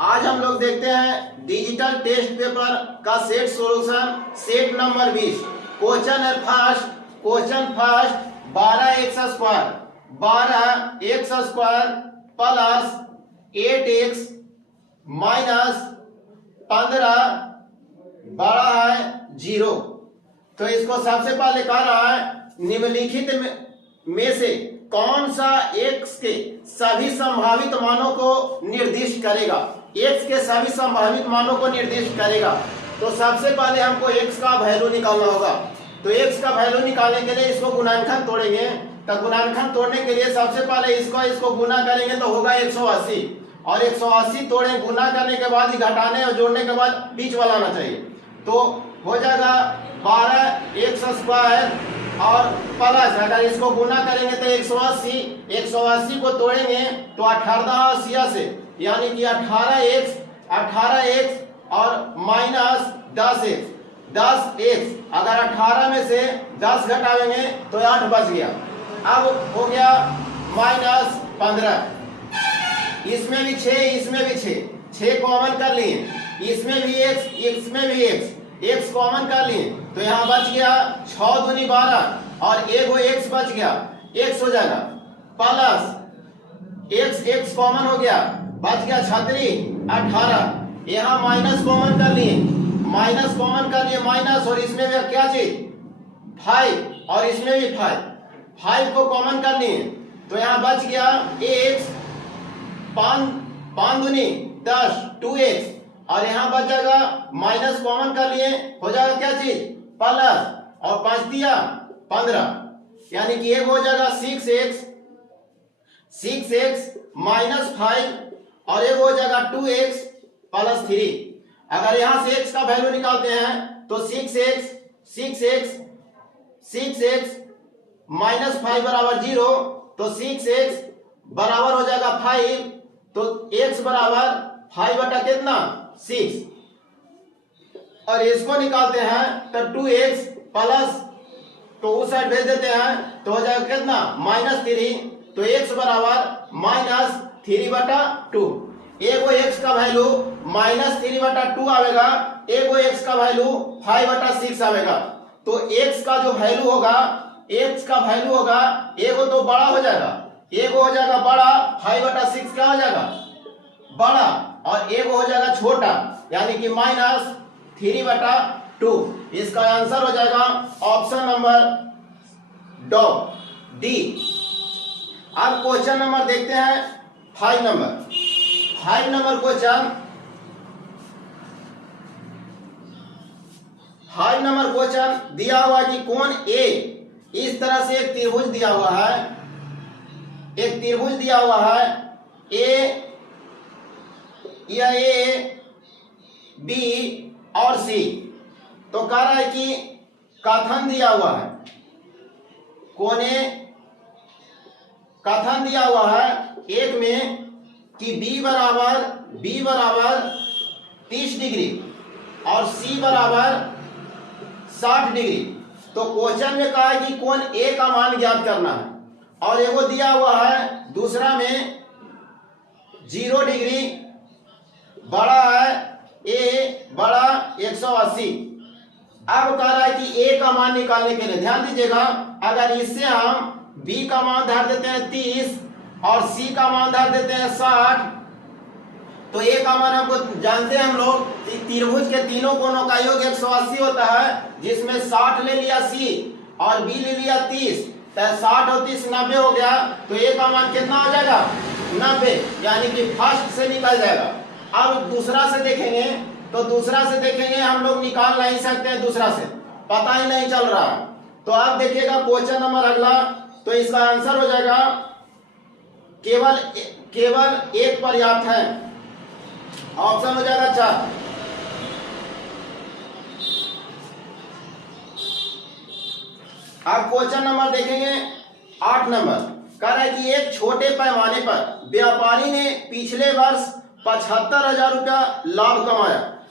आज हम लोग देखते हैं डिजिटल टेस्ट पेपर का set solution set number 20। Question first 12x² plus 8x minus 15 बड़ा है 0। तो इसको सबसे पहले कह रहा है निम्नलिखित में से कौन सा x के सभी संभावित मानों को निर्दिष्ट करेगा। x के सभी संभावित मानों को निर्दिष्ट करेगा। तो सबसे पहले हमको x का वैल्यू निकालना होगा। तो x का वैल्यू निकालने के लिए इसको गुणनखंड तोड़ेंगे। तो गुणनखंड तोड़ने के लिए सबसे पहले इसको गुना करेंगे तो होगा 180 और 180 तोड़े गुना करने के बाद ही घटाने और जोड़ने के बाद बीच वाला आना चाहिए। तो हो जाएगा 12x² और प्लस अगर इसको गुना करेंगे तो 180 को तोड़ेंगे तो 18 से यानी कि 18x और माइनस 10x अगर 18 में से 10 घटावेंगे तो 8 बच गया। अब हो गया माइनस 15। इसमें भी 6 कॉमन कर लिए। इसमें भी x कॉमन कर लिए तो यहाँ बच गया 6 दूनी 12 और एगो x बच गया x हो जाएगा प्लस x कॉमन हो गया बच गया 18। यहाँ माइनस कॉमन कर लिए माइनस और इसमें भी क्या चीज 5 और इसमें भी 5 को कॉमन कर लिए तो यहाँ बच गया x 5 दूनी 10 2x और यहाँ बच जाएगा माइनस कॉमन कर लिए हो जाएगा क्या चीज प्लस और 5 दिया 15 यानी कि एक हो जाएगा 6x माइनस 5 और एक हो जाएगा 2x प्लस 3। अगर यहाँ से x का वैल्यू निकालते हैं तो 6x माइनस 5 बराबर 0 तो 6x बराबर हो जाएगा 5 तो x बराबर 5 बटा कितना 6 और इसको निकालते हैं तो 2x प्लस तो उस साइड भेज देते हैं तो हो जाएगा कितना -3 तो x बराबर -3/2। एगो x का वैल्यू -3/2 आवेगा एगो x का वैल्यू 5/6 आवेगा। तो x का जो वैल्यू होगा एगो तो बड़ा हो जाएगा एगो हो जाएगा बड़ा 5/6 क्या हो जाएगा बड़ा और एगो हो जाएगा छोटा यानी कि -3/2। इसका आंसर हो जाएगा ऑप्शन नंबर डी। अब क्वेश्चन नंबर देखते हैं 5 नंबर क्वेश्चन। 5 नंबर क्वेश्चन दिया हुआ कि कोण ए इस तरह से एक त्रिभुज दिया हुआ है यह ए बी और सी। तो कह रहा है कि कथन दिया हुआ है कोने कथन दिया हुआ है एक में कि b बराबर 30 डिग्री और c बराबर 60 डिग्री। तो क्वेश्चन में कहा है कि कोण a का मान ज्ञात करना है और एगो दिया हुआ है दूसरा में 0 डिग्री बड़ा है a बड़ा 180। अब कह रहा है कि a का मान निकालने के लिए ध्यान दीजिएगा अगर इससे हम b का मान धर देते हैं 30 और c का मान धर देते हैं 60 तो a का मान हमको जानते हैं हम लोग त्रिभुज के तीनों कोणों का योग 180 होता है जिसमें 60 ले लिया c और b ले लिया 30 तो 60 और 30 90 हो गया। तो a का मान कितना हो जाएगा 90 यानी कि फर्स्ट से निकल जाएगा। अब दूसरा से देखेंगे हम लोग निकाल नहीं सकते हैं दूसरा से पता ही नहीं चल रहा। तो आप देखिएगा क्वेश्चन नंबर अगला तो इसका आंसर हो जाएगा केवल एक पर्याप्त है ऑप्शन हो जाएगा 4। अब क्वेश्चन नंबर देखेंगे 8 नंबर कह रहा है कि एक छोटे पैमाने पर व्यापारी ने पिछले वर्ष 75,000 रुपया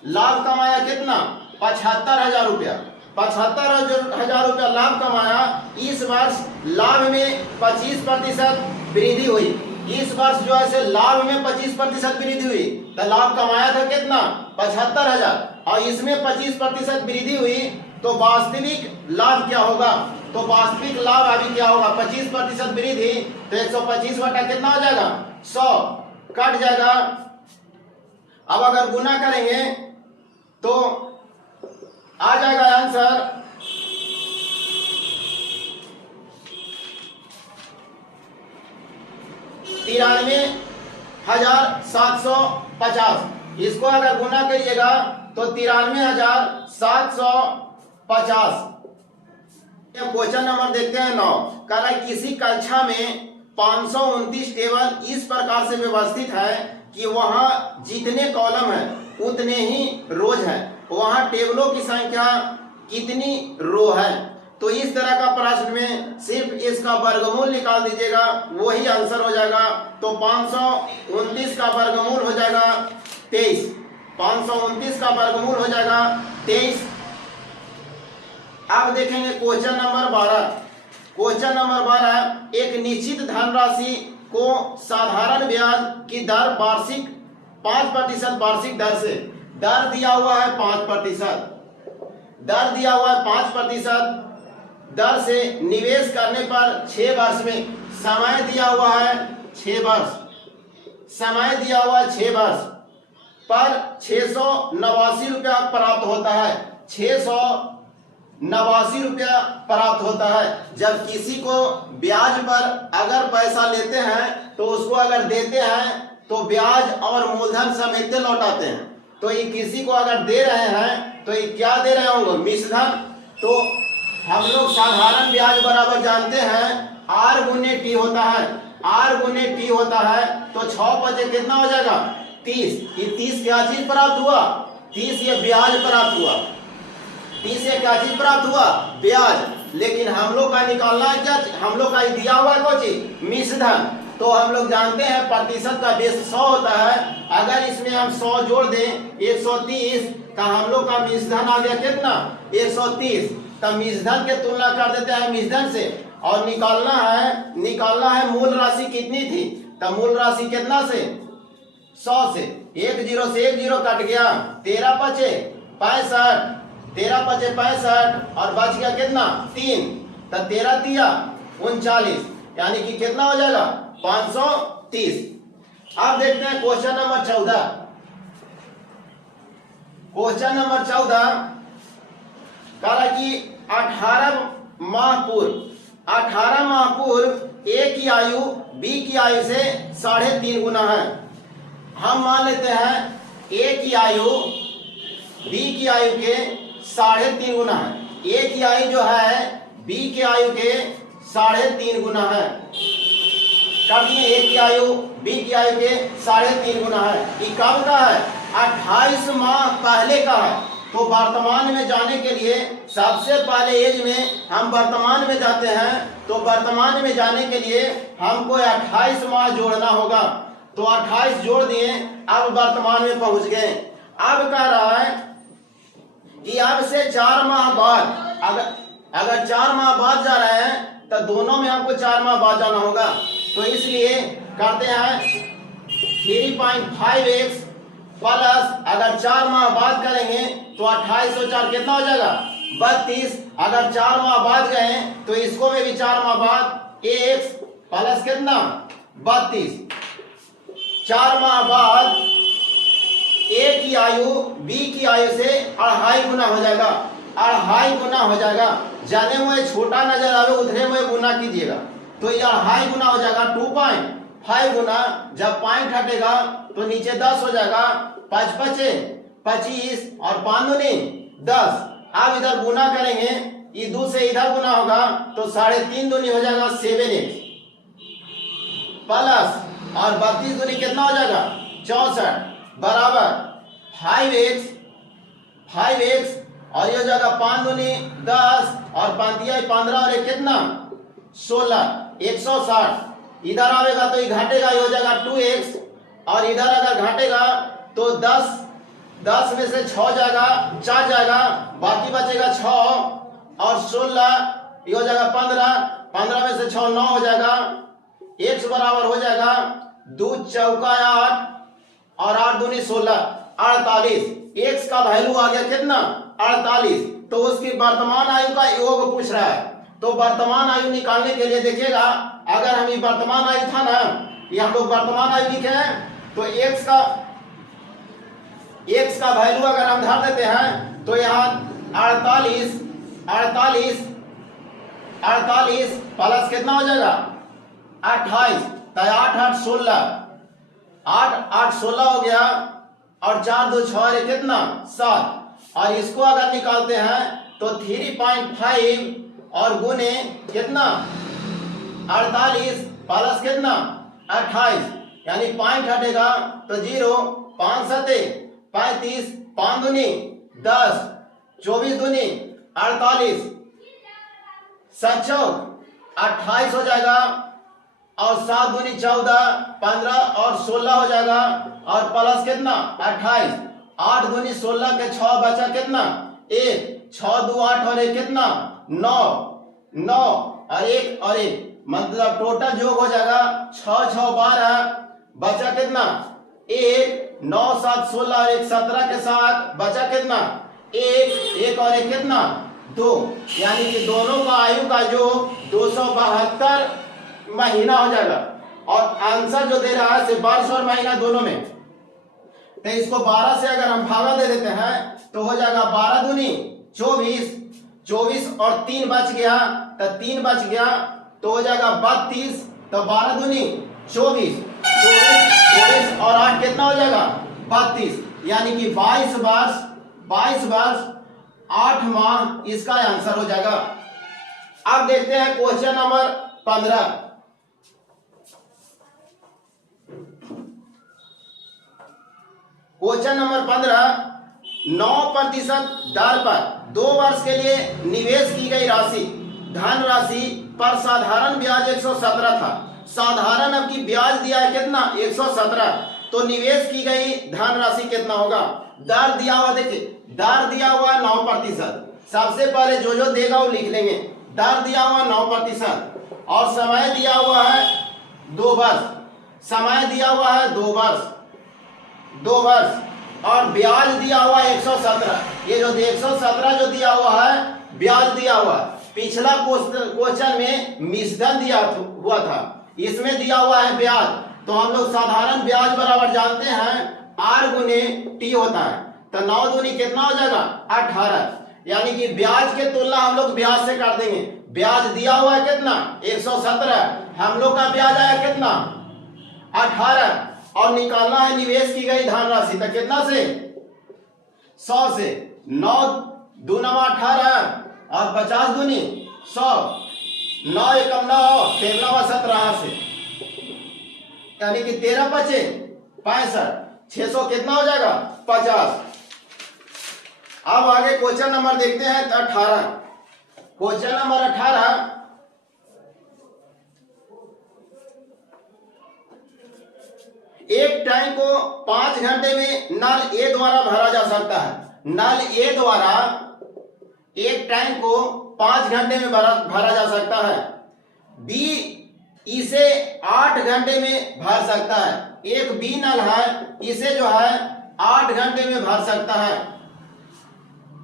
लाभ कमाया कितना 75,000 रुपया 75,000 रुपया लाभ कमाया। इस वर्ष लाभ में 25% वृद्धि हुई इस वर्ष जो है लाभ में 25% वृद्धि हुई, तो लाभ कमाया था कितना 75,000, और इसमें 25% वृद्धि हुई, तो वास्तविक लाभ क्या होगा, तो वास्तविक लाभ अभी क्या होगा 25% वृद्धि, तो 125 बटा कितना हो जाएगा 100 कट जाएगा। अब अगर गुना करेंगे तो आ जाएगा आंसर 93,750। इसको अगर गुना करिएगा तो 93,750। क्वेश्चन नंबर देखते हैं 9। कह रहा है किसी कक्षा में 529 टेबल इस प्रकार से व्यवस्थित है कि वहां जितने कॉलम है उतने ही रोज है, वहां टेबलों की संख्या कितनी रो है। तो इस तरह का प्रश्न में सिर्फ इसका वर्गमूल निकाल दीजिएगा, वही आंसर हो जाएगा। तो 529 का वर्गमूल हो जाएगा 23, 529 का वर्गमूल हो जाएगा 23। अब देखेंगे क्वेश्चन नंबर 12। क्वेश्चन नंबर 12, एक निश्चित धनराशि को साधारण ब्याज की दर वार्षिक 5% वार्षिक दर से, दर दिया हुआ है 5%, दर दिया हुआ है 5% दर से निवेश करने पर 6 वर्ष में, समय दिया हुआ है 6 वर्ष, समय दिया हुआ है 6 वर्ष पर 689 रुपया प्राप्त होता है, 689 रुपया प्राप्त होता है। जब किसी को ब्याज पर अगर पैसा लेते हैं तो उसको अगर देते हैं तो ब्याज और मूलधन समेत लौटाते हैं। तो ये किसी को अगर दे रहे हैं तो ये क्या दे रहे होंगे मिश्रधन। तो हम लोग साधारण ब्याज बराबर जानते हैं आर गुने टी होता है, आर गुने टी होता है। तो 6 बचे कितना हो जाएगा 30। ये 30 क्या चीज प्राप्त हुआ, 30 ये ब्याज प्राप्त हुआ, 30 ये क्या चीज प्राप्त हुआ ब्याज। लेकिन हम लोग का निकालना है क्या, हम लोग का दिया हुआ है कौन चीज मिश्रधन। तो हम लोग जानते हैं प्रतिशत का बेस 100 होता है। अगर इसमें हम 100 जोड़ दें 130 का, हम लोग का मिश्रधन आ गया कितना 130। तब मिश्रधन के तुलना कर देते हैं मिश्रधन से, और निकालना है मूल राशि कितनी थी। तब मूल राशि कितना से 100 से, 1 0 से 1 0 कट गया, 13 बचे 65, 13 बचे 65 और बच गया कितना 3। तब 13 तिया 39, यानी कि कितना हो जाएगा 530। अब देखते हैं क्वेश्चन नंबर 14। क्वेश्चन नंबर 14 कह रहा कि 18 माह पूर्व ए की आयु बी की आयु से 3.5 गुना है। हम मान लेते हैं ए की आयु बी की आयु के 3.5 गुना है। ए की आयु जो है बी की आयु के 3.5 गुना है। कर दिए ए की आयु बी की आयु के 3.5 गुना है। ये कब का है 28 माह पहले का है। तो वर्तमान में जाने के लिए सबसे पहले एज में हम वर्तमान में जाते हैं। तो वर्तमान में जाने के लिए हमको 28 माह जोड़ना होगा। तो 28 जोड़ दिए, अब वर्तमान में पहुंच गए। अब कह रहा है कि अब से 4 माह बाद, अगर 4 माह बाद जा रहे हैं तो दोनों में हमको 4 माह बाद जाना होगा। तो इसलिए करते हैं 3.5x प्लस, अगर 4 माह बाद करेंगे तो 28 और 4 कितना हो जाएगा 32। अगर 4 माह बाद गए तो इसको में भी 4 माह बाद x प्लस कितना 32। 4 माह बाद ए की आयु बी की आयु से 2.5 गुना हो जाएगा, 2.5 गुना हो जाएगा। जाने में छोटा नजर आवे उतने में गुना कीजिएगा। तो ये 2.5 गुना हो जाएगा 2.5 गुना। जब पॉइंट हटेगा तो नीचे 10 हो जाएगा, 5 पचे 25 और 5 दूनी 10। अब इधर गुना करेंगे, ये 2 से इधर गुना होगा तो 3.5 दूनी हो जाएगा 7x प्लस, और 32 दूनी कितना हो जाएगा 64 बराबर 5x और ये जगह 5 दूनी 10 और 5 15 और एक कितना 16 160। इधर आएगा तो ये घटेगा, ये हो जाएगा 2x, और इधर अगर घटेगा तो 10 में से 6 जाएगा 4 जाएगा, बाकी बचेगा 6 और 16, ये हो जाएगा 15 में से 6 9 हो जाएगा, x बराबर हो जाएगा 2 चौका 8 और 8 दूनी 16 48। x का वैल्यू आ गया कितना 48। तो उसकी वर्तमान आयु का योग पूछ रहा है। तो वर्तमान आयु निकालने के लिए देखिएगा, अगर हम ये वर्तमान आयु था ना, ये हम लोग वर्तमान आयु लिखे हैं, तो x का वैल्यू अगर हम धर देते हैं तो यहाँ 48 प्लस कितना हो जाएगा 28, तो 8 8 16, 8 8 16 हो गया और 4 2 6 कितना 7। और इसको अगर निकालते हैं तो 3.5 और गुने कितना 48 प्लस कितना 28, यानी पॉइंट हटेगा तो 0, 5 7 35, 5 दूनी 10, 24 दूनी 48, 7 चौक 28 हो जाएगा और 7 दूनी 14, 15 और 16 हो जाएगा और प्लस कितना 28, 8 दूनी 16 के 6 बचा कितना 1, 6 2 8 और 1 कितना 9 और 1 और 1, मतलब टोटल जोग हो जाएगा 6 6 12, बचा कितना 1, 9 7 16 और 1 17 के साथ बचा कितना 1 और 1 कितना 2, यानी कि दोनों का आयु का जोग 272 महीना हो जाएगा। और आंसर जो दे रहा है सिर्फ वर्ष और महीना दोनों में, तो इसको 12 से अगर हम भागा दे देते हैं तो हो जाएगा 12 दूनी 24 और 3 बच गया, तो 3 बच गया तो हो जाएगा 32, तो 12 दूनी 24 और 8 कितना हो जाएगा 32, यानी कि 22 वर्ष 8 माह इसका आंसर हो जाएगा। अब देखते हैं क्वेश्चन नंबर 15। क्वेश्चन नंबर 15, 9% दर पर 2 वर्ष के लिए निवेश की गई राशि धनराशि पर साधारण ब्याज 117 था। साधारण अब की ब्याज दिया है कितना 117, तो निवेश की गई धनराशि कितना होगा। दर दिया हुआ, देखिए दर दिया हुआ 9%। सबसे पहले जो देगा वो लिख लेंगे। दर दिया हुआ 9% और समय दिया हुआ है 2 वर्ष, समय दिया हुआ है 2 वर्ष और ब्याज दिया हुआ 117। ये जो 117 जो दिया हुआ है ब्याज दिया हुआ, पिछला क्वेश्चन में मिश्रण दिया हुआ था, इसमें दिया हुआ है ब्याज। तो हम लोग साधारण ब्याज बराबर जानते हैं R गुने T होता है, तो 9 दूनी कितना हो जाएगा 18, यानी कि ब्याज के तुलना हम लोग ब्याज से कर देंगे। ब्याज दिया हुआ है कितना 117, हम लोग का ब्याज आया कितना 18 और निकालना है निवेश की गई धनराशि, तो कितना से 100 से 9 दूना 18 और 50 दूनी 100, 9 एकम 9 13 17 से, यानी कि 13 बचे 65, 600 कितना हो जाएगा 50। अब आगे क्वेश्चन नंबर देखते हैं 18। क्वेश्चन नंबर 18, एक टैंक को 5 घंटे में नल ए द्वारा भरा जा सकता है। नल ए द्वारा एक टैंक को 5 घंटे में भरा जा सकता है। बी इसे 8 घंटे में भर सकता है। एक बी नल है, इसे जो है 8 घंटे में भर सकता है।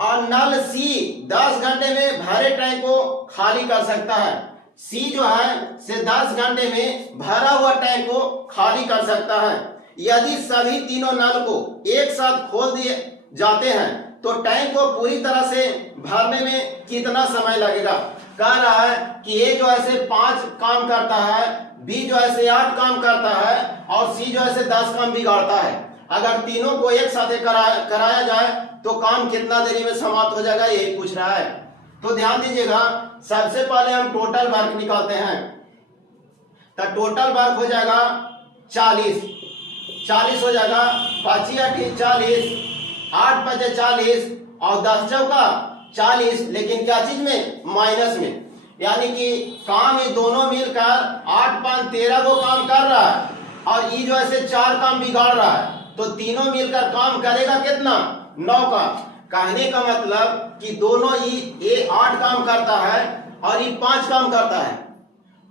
और नल सी 10 घंटे में भरे टैंक को खाली कर सकता है। सी जो है से 10 घंटे में भरा हुआ टैंक को खाली कर सकता है। यदि सभी तीनों नल को एक साथ खोल दिए जाते हैं तो टैंक को पूरी तरह से भरने में कितना समय लगेगा। कह रहा है कि ए जो ऐसे 5 काम करता है, बी जो ऐसे 8 काम करता है और सी जो ऐसे 10 काम बिगाड़ता है। अगर तीनों को एक साथ कराया जाए तो काम कितना देरी में समाप्त हो जाएगा, यही पूछ रहा है। तो ध्यान दीजिएगा, सबसे पहले हम टोटल वर्क निकालते हैं। तो टोटल वर्क हो जाएगा 40 हो जाएगा, 25 8 40, 8 5 40 और 10 चौका 40, लेकिन क्या चीज में माइनस में, यानी कि काम ये दोनों मिलकर 8 5 13 को काम कर रहा है और ये जो ऐसे 4 काम बिगाड़ रहा है, तो तीनों मिलकर काम करेगा कितना 9 का। कहने का मतलब कि दोनों ये 8 काम करता है और ये 5 काम करता है।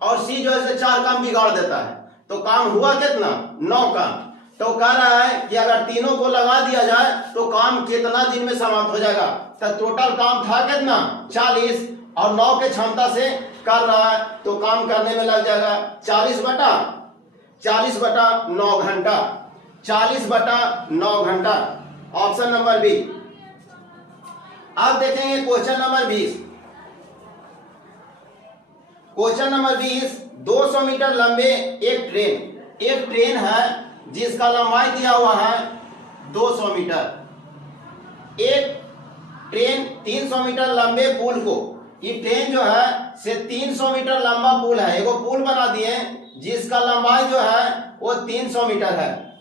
और सी जो है 4 काम बिगाड़ देता है। तो काम हुआ कितना? 9 काम। तो कह रहा है कि अगर तीनों को लगा दिया जाए तो काम कितना दिन में समाप्त हो जाएगा? तो टोटल काम था कितना? 40, और 9 के क्षमता से कर रहा है तो काम करने में लग जाएगा 40 बटा 9 घंटा। 40 बटा 9 घंटा, ऑप्शन नंबर बी। अब देखेंगे question number 20। Question number 20, 200 metre लंबे एक ट्रेन है जिसका लंबाई दिया हुआ है 200 मीटर। एक ट्रेन 300 मीटर लंबे पुल को, ये ट्रेन जो है से 300 मीटर लंबा पुल है, एगो पुल बना दिए जिसका लंबाई जो है वो 300 मीटर है,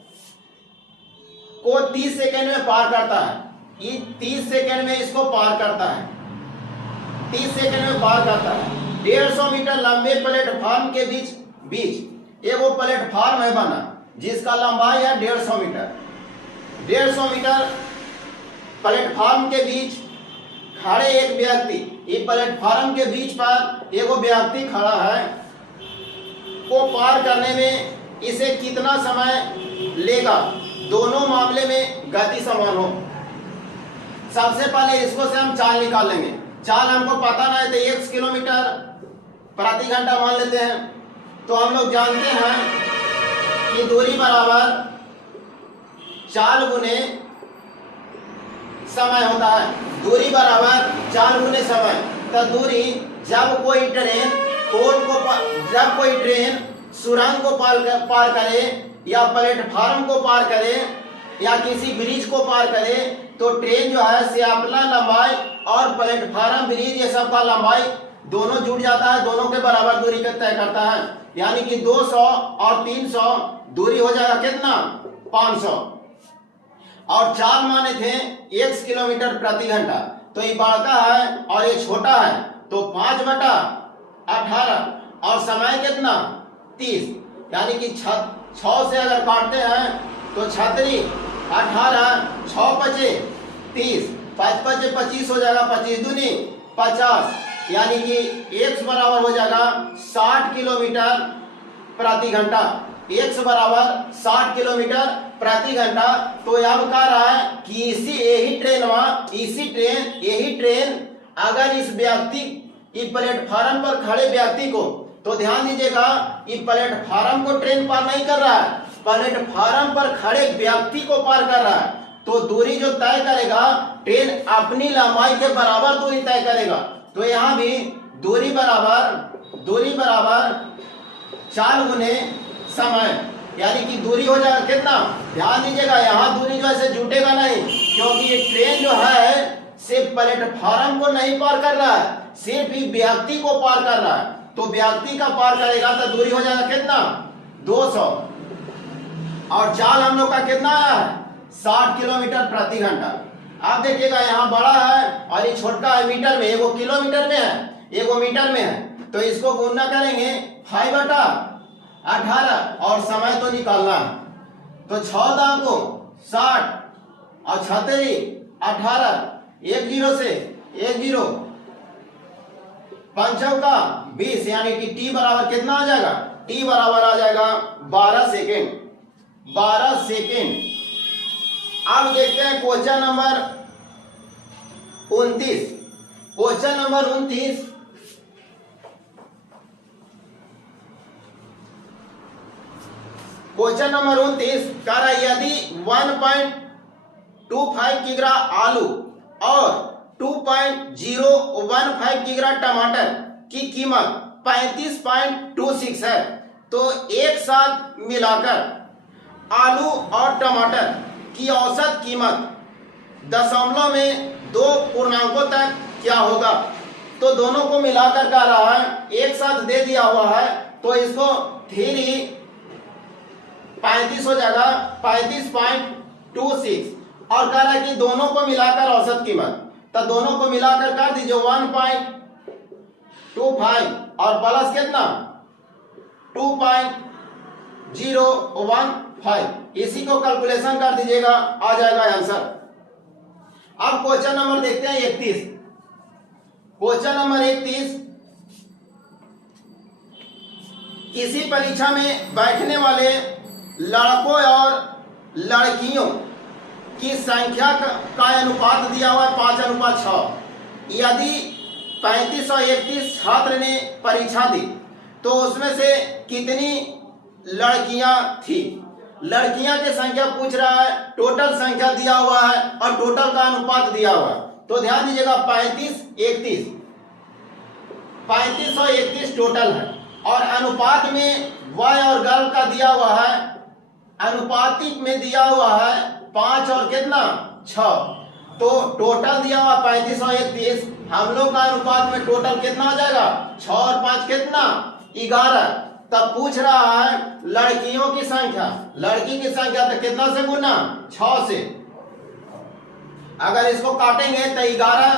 को 30 सेकेंड में पार करता है। ये 30 सेकेंड में इसको पार करता है, 30 सेकेंड में पार करता है। 150 मीटर लंबे प्लेटफॉर्म के बीच एगो प्लेटफॉर्म है बना जिसका लंबाई है 150 मीटर। 150 मीटर प्लेटफॉर्म के बीच खड़े एक व्यक्ति, ये प्लेटफॉर्म के बीच पर एगो व्यक्ति खड़ा है, को पार करने में इसे कितना समय लेगा? दोनों मामले में गति समान हो। सबसे पहले इसको से हम चाल निकाल लेंगे। चाल हमको पता ना है तो 1 किलोमीटर प्रति घंटा मान लेते हैं। तो हम लोग जानते हैं कि दूरी बराबर चाल गुने समय होता है। दूरी बराबर चाल गुने समय। तो दूरी जब कोई ट्रेन सुरंग को पार करे या प्लेटफॉर्म को पार करे या किसी ब्रिज को पार करे तो ट्रेन जो है से अपना लंबाई और प्लेटफॉर्म ब्रिज ये सब का लंबाई दोनों जुड़ जाता है, दोनों के बराबर दूरी का तय करता है। यानी कि 200 और 300 दूरी हो जाएगा कितना? 500। और चाल माने थे 1 किलोमीटर प्रति घंटा। तो ये बड़ा है और ये छोटा है तो 5 बटा 18 और समय कितना? 30। यानी कि 6 से अगर काटते हैं तो 36 18 6 पचे 30 5 पचे 25 हो जाएगा, 25 दूनी 50। यानी कि x बराबर हो जाएगा 60 किलोमीटर प्रति घंटा। x बराबर 60 किलोमीटर प्रति घंटा। तो अब कह रहा है कि यही ट्रेन अगर इस व्यक्ति प्लेटफॉर्म पर खड़े व्यक्ति को, तो ध्यान दीजिएगा ये प्लेटफॉर्म को ट्रेन पार नहीं कर रहा है, प्लेटफॉर्म पर खड़े व्यक्ति को पार कर रहा है। तो दूरी जो तय करेगा ट्रेन अपनी लंबाई के बराबर दूरी तय करेगा। तो यहाँ भी दूरी बराबर चाल गुने समय, यानी कि दूरी हो जाएगा कितना? ध्यान दीजिएगा यहाँ दूरी जो है जुटेगा नहीं, क्योंकि ये ट्रेन जो है सिर्फ प्लेटफॉर्म को नहीं पार कर रहा है, सिर्फ ही व्यक्ति को पार कर रहा है। तो व्यक्ति का पार करेगा तो दूरी हो जाएगा कितना? 200। और चाल हम लोग का कितना है? 60 किलोमीटर प्रति घंटा। आप देखिएगा यहाँ बड़ा है और ये छोटा है मीटर में, एगो किलोमीटर में है, एगो मीटर में है। तो इसको गुणा करेंगे 5 बटा 18 और समय तो निकालना है। तो 14 को 60 और 36 18, 1 0 से 1 0, 5 का 20, यानी कि t बराबर कितना आ जाएगा? t बराबर आ जाएगा 12 सेकेंड। 12 सेकेंड। अब देखते हैं question number 29। Question number 29, question number 29 कह रहा है यदि 1.25 किग्रा आलू और 2.015 किग्रा टमाटर की कीमत 35.26 है तो एक साथ मिलाकर आलू और टमाटर की औसत कीमत दशमलव में 2 पूर्णांकों तक क्या होगा? तो दोनों को मिलाकर कह रहा है, एक साथ दे दिया हुआ है तो इसको 3 35 हो जाएगा 35.26 और कह रहा है कि दोनों को मिलाकर औसत कीमत, तो दोनों को मिलाकर कर दीजिए 1.25 और प्लस कितना 2.015, इसी को कैलकुलेशन कर दीजिएगा, आ जाएगा आंसर। अब क्वेश्चन नंबर देखते हैं 31। क्वेश्चन नंबर 31 किसी परीक्षा में बैठने वाले लड़कों और लड़कियों की संख्या का अनुपात दिया हुआ है 5:6। यदि 35 और 31 छात्र ने परीक्षा दी तो उसमें से कितनी लड़कियां थी? लड़कियां की संख्या पूछ रहा है, टोटल संख्या दिया हुआ है और टोटल का अनुपात दिया हुआ है। तो ध्यान दीजिएगा 35 और 31 टोटल है और अनुपात में बॉय और गर्ल का दिया हुआ है, अनुपातिक में दिया हुआ है 5 और कितना 6। तो टोटल दिया हुआ 35 और 31, हम लोग का अनुपात में टोटल कितना आ जाएगा 6 और 5 कितना 11। तब पूछ रहा है लड़कियों की संख्या, लड़की की संख्या तो कितना से गुना 6 से। अगर इसको काटेंगे तो 11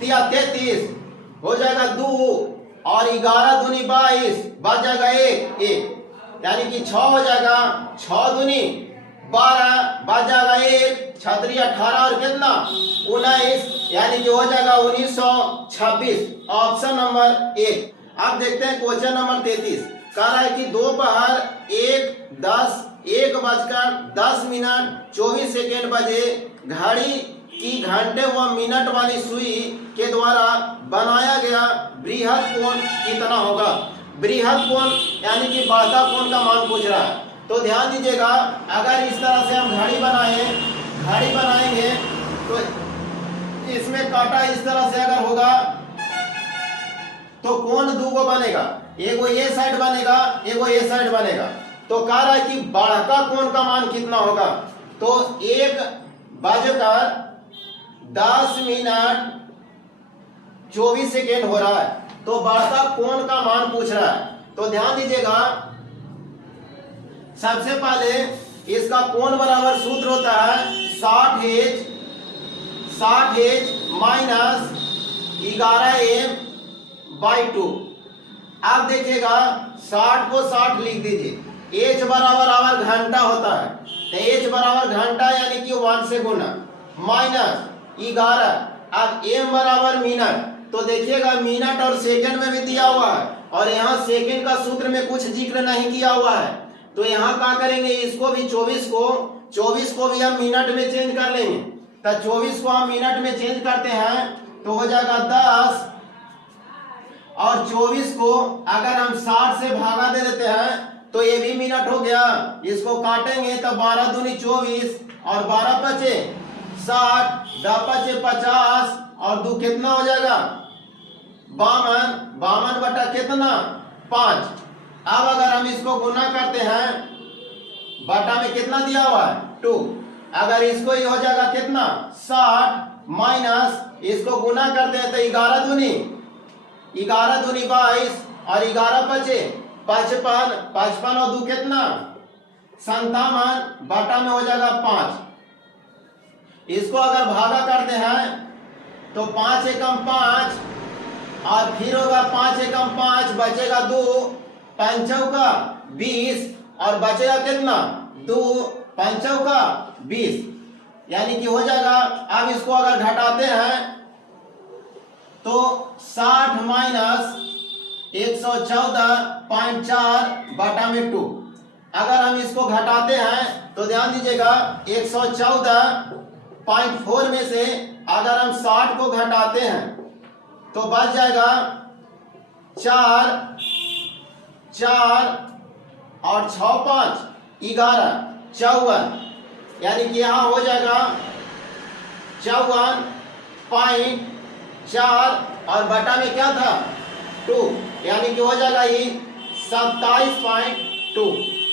तिया 33 हो जाएगा 2 और 11 दूनी 22 बच जाएगा 1 यानी कि 6 हो जाएगा 6 दूनी 12 बच जाएगा 1 छतरी 18 और कितना 19 यानी कि हो जाएगा 1926 ऑप्शन नंबर 1। अब देखते हैं क्वेश्चन नंबर 33 कह रहा है कि दोपहर 1:10 बजे घड़ी की घंटे व मिनट वाली सुई के द्वारा बनाया गया बृहद कोण कितना होगा? बृहद कोण यानी कि बड़ा कोण का मान पूछ रहा है। तो ध्यान दीजिएगा, अगर इस तरह से हम घड़ी बनाएंगे तो इसमें कांटा इस तरह से अगर होगा तो कोण दो गो बनेगा, एगो ये साइड बनेगा एगो ये साइड बनेगा। तो कह रहा है कि बड़ा कोण का मान कितना होगा? तो 1:10:24 हो रहा है, तो बड़ा कोण का मान पूछ रहा है। तो ध्यान दीजिएगा, सबसे पहले इसका कोण बराबर सूत्र होता है 60H माइनस 11m/2। आप देखिएगा 60 को 60 लिख दीजिए, H बराबर घंटा होता है, तो H बराबर घंटा यानी कि 1 से गुना माइनस 11। अब m बराबर मिनट, तो देखिएगा मिनट और सेकंड में भी दिया हुआ है और यहाँ सेकंड का सूत्र में कुछ जिक्र नहीं किया हुआ है। तो यहाँ क्या करेंगे, इसको भी 24 को भी हम मिनट में चेंज कर लेंगे। तो 24 को हम मिनट में चेंज करते हैं तो हो जाएगा 10 और 24 को अगर हम 60 से भागा दे देते हैं तो ये भी मिनट हो गया। इसको काटेंगे तो 12 दूनी 24 और 12 बचे 60, 10 बचे 50 और 2 कितना हो जाएगा 52 बटा कितना 5। अब अगर हम इसको गुना करते हैं, बटा में कितना दिया हुआ है 2, अगर इसको ही हो जाएगा कितना 60 माइनस इसको गुना करते हैं तो 11 दूनी 22 और 11 बचे 55 और 2 कितना 57 बटा में हो जाएगा 5। इसको अगर भागा करते हैं तो 5 एकम 5 और फिर होगा 5 एकम 5 बचेगा 2 5 चौका 20 और बचेगा कितना 2 5 चौका 20 यानी कि हो जाएगा। अब इसको अगर घटाते हैं तो 60 माइनस 114.4 बटा में 2। अगर हम इसको घटाते हैं तो ध्यान दीजिएगा 114.4 में से अगर हम 60 को घटाते हैं तो बच जाएगा 4 और 6 5 11 54 यानी कि यहाँ हो जाएगा 54.4 और बटा में क्या था 2 यानी कि हो जाएगा ये 27.2।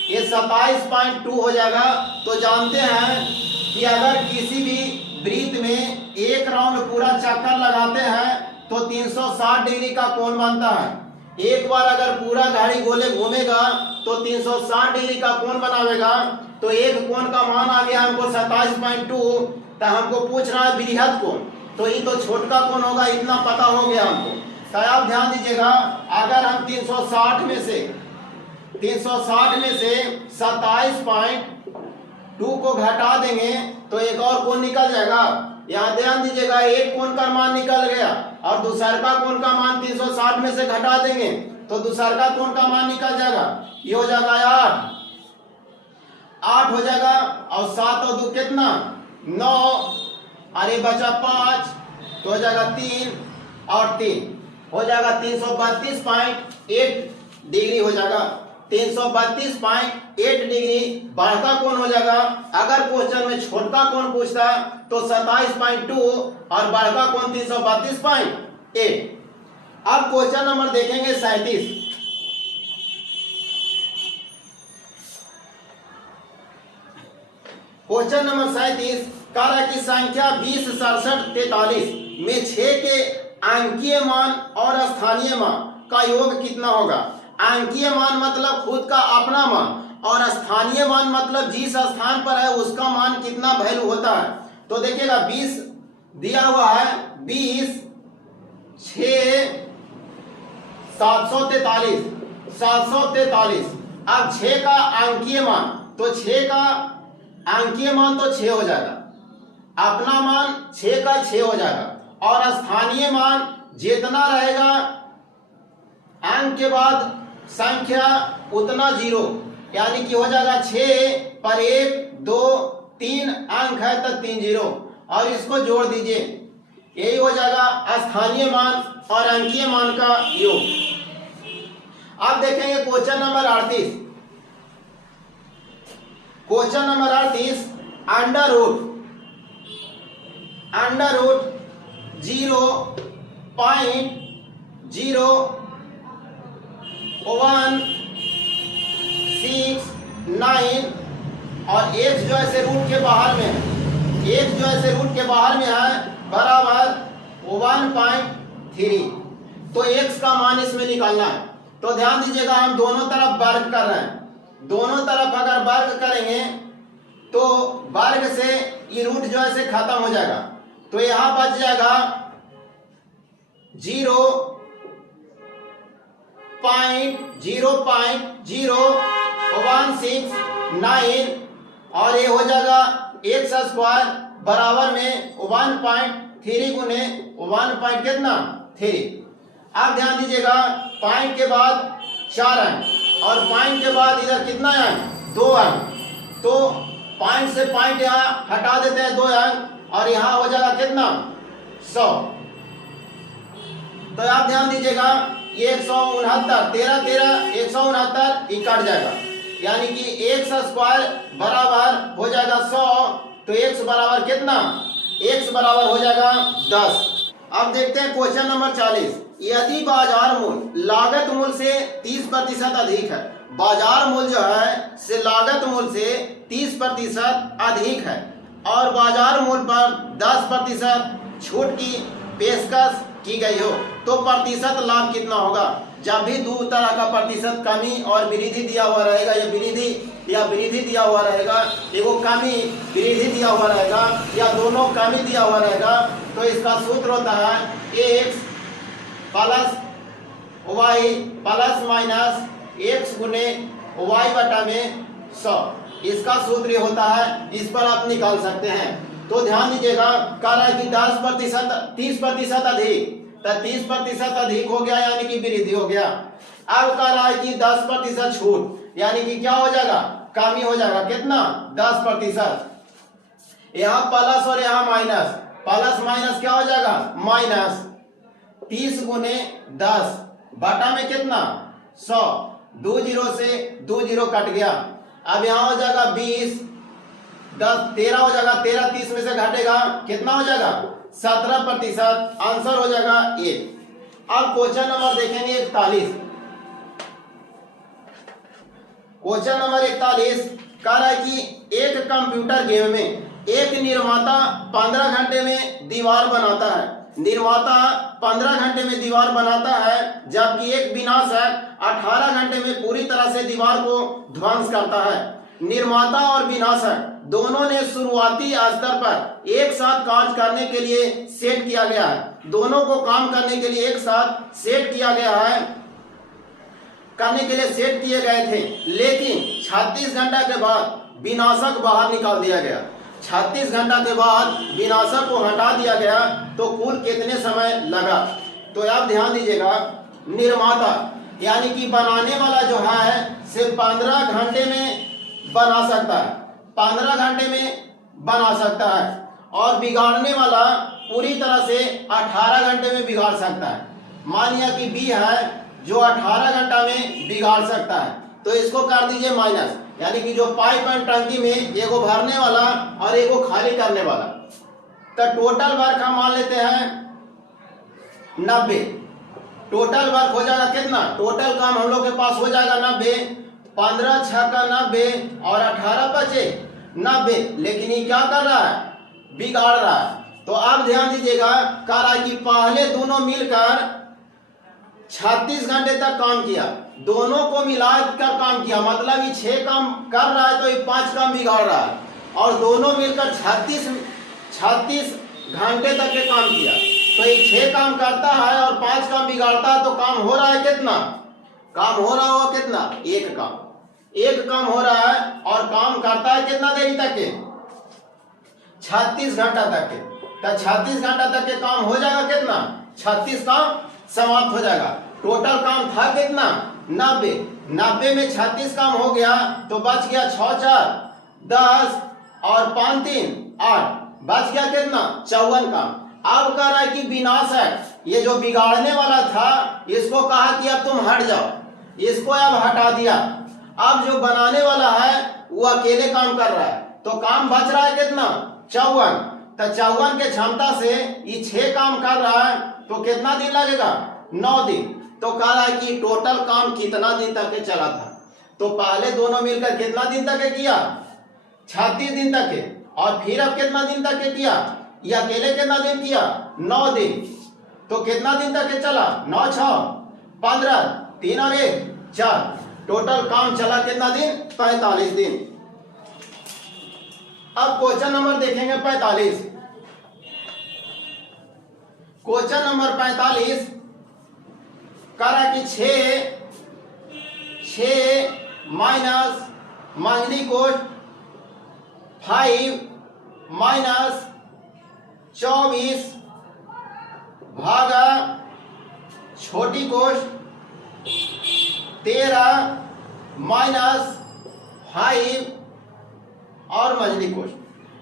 ये 27.2 हो जाएगा। तो जानते हैं कि अगर किसी भी वृत्त में एक राउंड पूरा चक्कर लगाते हैं तो 360 डिग्री का कोण बनता है। एक बार अगर पूरा गाड़ी गोले घूमेगा तो 360 डिग्री का कोण बनावेगा। तो एक कोण का मान आ गया हमको 27.2। तो हमको पूछ रहा है बृहद कोण, तो ये तो छोटका कोण होगा, इतना पता हो गया हमको। तो आप ध्यान दीजिएगा, अगर हम 360 में से 27.2 को घटा देंगे तो एक और कोण निकल जाएगा। यहाँ ध्यान दीजिएगा, एक कोण का मान निकल गया और दूसरा का कोण का मान 360 में से घटा देंगे तो दूसरा कोण का मान निकल जाएगा, ये हो जाएगा 8 हो जाएगा, और 7 और 2 कितना 9, अरे बचा 5, तो हो जाएगा 3 और 3 हो जाएगा 332.8 डिग्री हो जाएगा, 332.8 डिग्री बढ़ता कोण हो जाएगा। अगर क्वेश्चन में छोटा कोण पूछता तो 27.2 और बढ़ता कोण 332.8। अब क्वेश्चन नंबर देखेंगे 37। क्वेश्चन नंबर 37 कह रहा है कि संख्या 20, 67, 43 में 6 के अंकीय मान और स्थानीय मान का योग कितना होगा। अंकीय मान मतलब खुद का अपना मान, और स्थानीय मान मतलब जिस स्थान पर है उसका मान कितना वैल्यू होता है। तो देखिएगा 20 दिया हुआ है, 20, 6, 743। अब 6 का अंकीय मान, तो 6 का अंकीय मान तो 6 हो जाएगा, अपना मान 6 का 6 हो जाएगा, और स्थानीय मान जितना रहेगा अंक के बाद संख्या उतना 0, यानी कि हो जाएगा 6 पर 1, 2, 3 अंक है तो 3 0, और इसको जोड़ दीजिए, यही हो जाएगा स्थानीय मान और अंकीय मान का योग। अब देखेंगे question number 38। Question number 38 under root 0.0169 और x जो ऐसे रूट के बाहर में है, x जो ऐसे रूट के बाहर में है बराबर 1.3। तो x का मान इसमें निकालना है। तो ध्यान दीजिएगा, हम दोनों तरफ वर्ग कर रहे हैं, दोनों तरफ अगर वर्ग करेंगे तो वर्ग से ये रूट जो है से खत्म हो जाएगा, तो यहां बच जाएगा 0.01669 और ये हो जाएगा एक्स स्क्वायर बराबर में 1.3 गुने 1 कितना 3। अब ध्यान दीजिएगा, पॉइंट के बाद 4 अंक और पॉइंट के बाद इधर कितना अंक 2 अंक, तो पॉइंट से पॉइंट यहाँ हटा देते हैं 2 अंक और यहाँ हो जाएगा कितना 100। तो आप ध्यान दीजिएगा, 169 13 13 169 ये कट जाएगा, यानी कि एक्स स्क्वायर बराबर हो जाएगा 100, तो एक्स बराबर कितना, एक्स बराबर हो जाएगा 10। अब देखते हैं क्वेश्चन नंबर 40। यदि बाजार मूल्य लागत मूल्य से 30% अधिक है, बाजार मूल्य जो है से लागत मूल्य से 30% अधिक है और बाजार मूल्य पर 10% छूट की पेशकश की गई हो, तो प्रतिशत लाभ कितना होगा। जब भी दो तरह का प्रतिशत कमी और वृद्धि दिया हुआ रहेगा, या वृद्धि दिया हुआ रहेगा, एगो कमी वृद्धि दिया हुआ रहेगा, या दोनों कमी दिया हुआ रहेगा, तो इसका सूत्र होता है x plus y plus minus x गुने वाई बटा में 100। इसका सूत्र होता है, इस पर आप निकाल सकते हैं। तो ध्यान दीजिएगा, कह रहा है कि 10% 30% अधिक, तो 30% अधिक हो गया यानी कि वृद्धि हो गया। अब कह रहा है कि 10% छूट, यानी कि क्या हो जाएगा, कमी हो जाएगा, कितना 10%। यहाँ प्लस और यहाँ माइनस, प्लस माइनस क्या हो जाएगा माइनस, 30 गुने 10 बटा में कितना 100, 2 0 से 2 0 कट गया। अब यहाँ हो जाएगा 20, 10 13 हो जाएगा, 13 30 में से घटेगा कितना हो जाएगा 17%, आंसर हो जाएगा 1। अब क्वेश्चन नंबर देखेंगे 41। क्वेश्चन नंबर 41 कह रहा है कि एक कंप्यूटर गेम में एक निर्माता 15 घंटे में दीवार बनाता है, निर्माता 15 घंटे में दीवार बनाता है, जबकि एक विनाशक 18 घंटे में पूरी तरह से दीवार को ध्वंस करता है। निर्माता और विनाशक दोनों ने शुरुआती स्तर पर एक साथ कार्य करने के लिए सेट किया गया है, दोनों को काम करने के लिए एक साथ सेट किया गया है, करने के लिए सेट किए गए थे, लेकिन 36 घंटा के बाद विनाशक बाहर निकाल दिया गया। 36 घंटा के बाद विनाशक को हटा दिया गया, तो कुल कितने समय लगा। तो आप ध्यान दीजिएगा, निर्माता यानी कि बनाने वाला जो है सिर्फ 15 घंटे में बना सकता है, 15 घंटे में बना सकता है, और बिगाड़ने वाला पूरी तरह से 18 घंटे में बिगाड़ सकता है। मान लिया कि बी है जो 18 घंटा में बिगाड़ सकता है, तो इसको कर दीजिए माइनस, यानी कि जो पाइप एंड टंकी में एगो भरने वाला और एगो खाली करने वाला। तो टोटल वर्क हम मान लेते हैं 90। टोटल वर्क हो जाएगा कितना, टोटल काम हम लोग के पास हो जाएगा 90। 15 छक्का 90 और 18 बचे 90। लेकिन ये क्या कर रहा है, बिगाड़ रहा है। तो आप ध्यान दीजिएगा, कह रहा है कि पहले दोनों मिलकर 36 घंटे तक काम किया, दोनों को मिलाकर काम किया, मतलब ये 6 काम कर रहा है तो ये 5 काम बिगाड़ रहा है, और दोनों मिलकर 36 घंटे तक के काम किया, तो ये 6 काम करता है और 5 काम बिगाड़ता है। तो काम हो रहा है कितना, काम हो रहा होगा कितना, एक काम हो रहा है, और काम करता है कितना देरी तक के, 36 घंटा तक के। तो 36 घंटा तक के काम हो जाएगा कितना, 36 काम समाप्त हो जाएगा। टोटल काम था कितना, 90 में 36 काम हो गया, तो बच गया 6 4 10 और 5 3 8, बच गया कितना, 54 काम। अब कह रहा है कि विनाश है, ये जो बिगाड़ने वाला था इसको कहा कि अब तुम हट जाओ, इसको अब हटा दिया। अब जो बनाने वाला है वो अकेले काम कर रहा है, तो काम बच रहा है कितना, 54। तो 54 के क्षमता से ये 6 काम कर रहा है, तो कितना दिन लगेगा, 9 दिन। तो कह रहा है कि टोटल काम कितना दिन तक के चला था। तो पहले दोनों मिलकर कितना दिन तक के किया, 36 दिन तक के, और फिर अब कितना दिन तक के किया, ये अकेले कितना दिन किया, 9 दिन। तो कितना दिन तक के चला, 9 6 15, 3 और 1 4, टोटल काम चला कितना दिन, 45 दिन। अब क्वेश्चन नंबर देखेंगे 45। क्वेश्चन नंबर 45 कह रहा कि 6 माइनस मंझली कोष्ठ 5 माइनस 24 भागा छोटी कोष्ठ 13 माइनस 5 और मंझली कोष्ठ।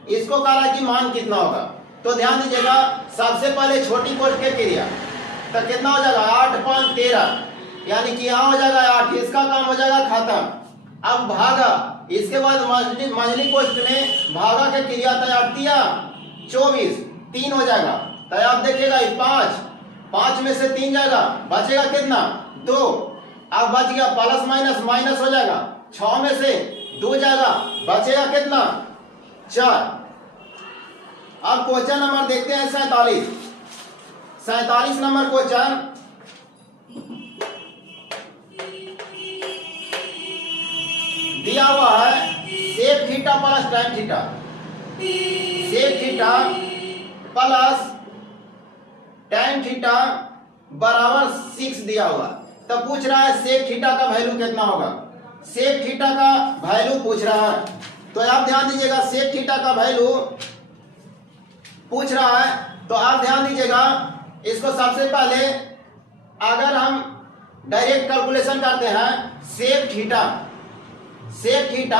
इसको कह रहा है कि मान कितना होगा। तो ध्यान दीजिएगा, सबसे पहले छोटी कोष्ठ के क्रिया, तो कितना हो जाएगा, 8 5 13, यानी कि यहाँ हो जाएगा 8, इसका काम हो जाएगा खत्म। अब भागा, इसके बाद मंझली कोष्ठ में भागा के क्रिया, तो 8 3 24, 3 हो जाएगा। तो आप देखिएगा 5 में से 3 जाएगा, बचेगा कितना, 2। अब बच गया प्लस माइनस माइनस हो जाएगा, 6 में से 2 जाएगा, बचेगा कितना, 4। अब क्वेश्चन नंबर देखते हैं 47 नंबर क्वेश्चन। दिया हुआ है sec theta plus tan theta, sec theta plus tan theta बराबर 6 दिया हुआ। तो पूछ रहा है सेक थीटा का वैल्यू कितना होगा, सेक थीटा का वैल्यू पूछ रहा है। तो आप ध्यान दीजिएगा, सेक थीटा का वैल्यू पूछ रहा है, तो आप ध्यान दीजिएगा, इसको सबसे पहले अगर हम डायरेक्ट कैलकुलेशन करते हैं, सेक थीटा